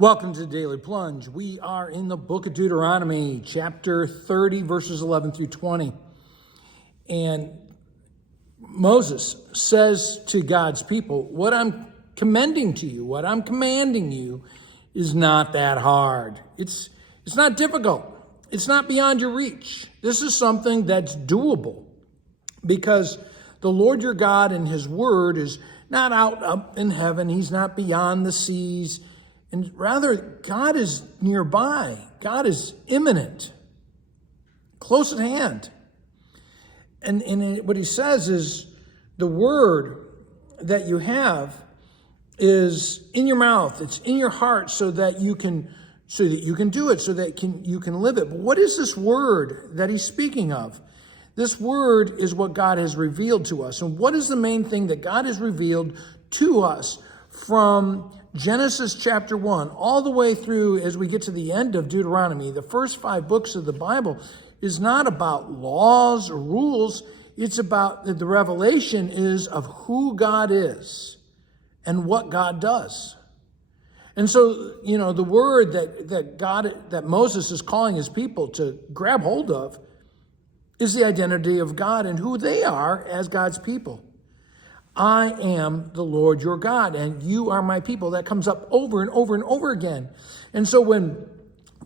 Welcome to the Daily Plunge. We are in the book of Deuteronomy, chapter 30, verses 11 through 20. And Moses says to God's people, what I'm commending to you, what I'm commanding you is not that hard. It's not difficult. It's not beyond your reach. This is something that's doable because the Lord your God and his word is not out up in heaven. He's not beyond the seas. And rather, God is nearby. God is imminent, close at hand. And what he says is the word that you have is in your mouth. It's in your heart so that you can do it, so that you can live it. But what is this word that he's speaking of? This word is what God has revealed to us. And what is the main thing that God has revealed to us from Genesis chapter 1 all the way through as we get to the end of Deuteronomy? The first 5 books of the Bible is not about laws or rules. It's about the revelation is of who God is and what God does. And so, the word that Moses is calling his people to grab hold of is the identity of God and who they are as God's people. I am the Lord your God, and you are my people. That comes up over and over and over again. And so when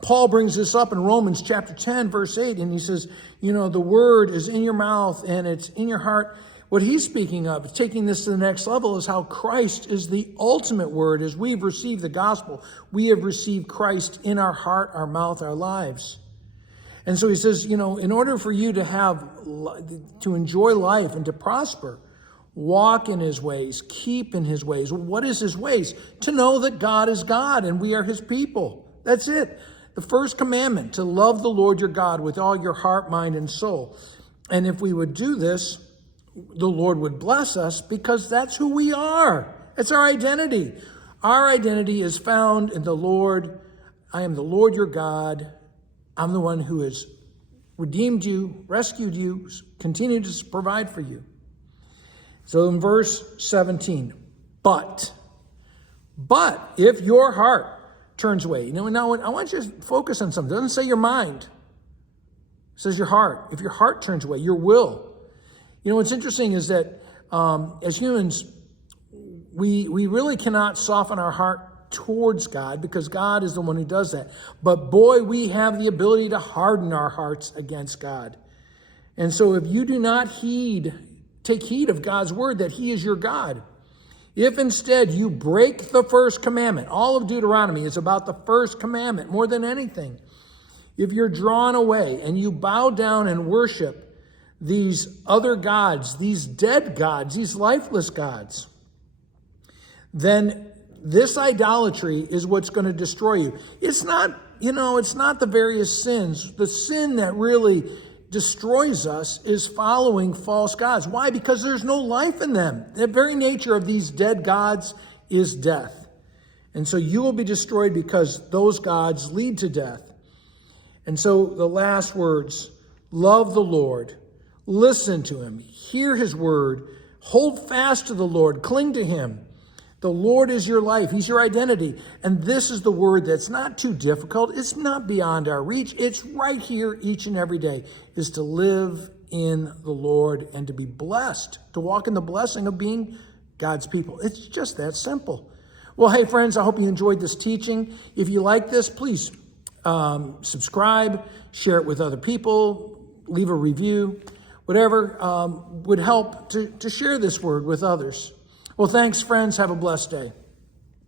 Paul brings this up in Romans chapter 10, verse 8, and he says, the word is in your mouth and it's in your heart. What he's speaking of, taking this to the next level, is how Christ is the ultimate word. As we've received the gospel, we have received Christ in our heart, our mouth, our lives. And so he says, in order for you to enjoy life and to prosper, walk in his ways, keep in his ways. What is his ways? To know that God is God and we are his people. That's it. The first commandment, to love the Lord your God with all your heart, mind, and soul. And if we would do this, the Lord would bless us because that's who we are. It's our identity. Our identity is found in the Lord. I am the Lord your God. I'm the one who has redeemed you, rescued you, continued to provide for you. So in verse 17, but if your heart turns away, now I want you to focus on something. It doesn't say your mind. It says your heart. If your heart turns away, your will. What's interesting is that as humans, we really cannot soften our heart towards God because God is the one who does that. But boy, we have the ability to harden our hearts against God. And so if you do not take heed of God's word that he is your God. If instead you break the first commandment, all of Deuteronomy is about the first commandment more than anything. If you're drawn away and you bow down and worship these other gods, these dead gods, these lifeless gods, then this idolatry is what's going to destroy you. It's not the various sins. The sin that really destroys us is following false gods. Why? Because there's no life in them. The very nature of these dead gods is death. And so you will be destroyed because those gods lead to death. And so the last words, love the Lord, listen to him, hear his word, hold fast to the Lord, cling to him. The Lord is your life. He's your identity. And this is the word that's not too difficult. It's not beyond our reach. It's right here each and every day, is to live in the Lord and to be blessed, to walk in the blessing of being God's people. It's just that simple. Well, hey, friends, I hope you enjoyed this teaching. If you like this, please subscribe, share it with other people, leave a review, whatever would help to share this word with others. Well, thanks, friends. Have a blessed day.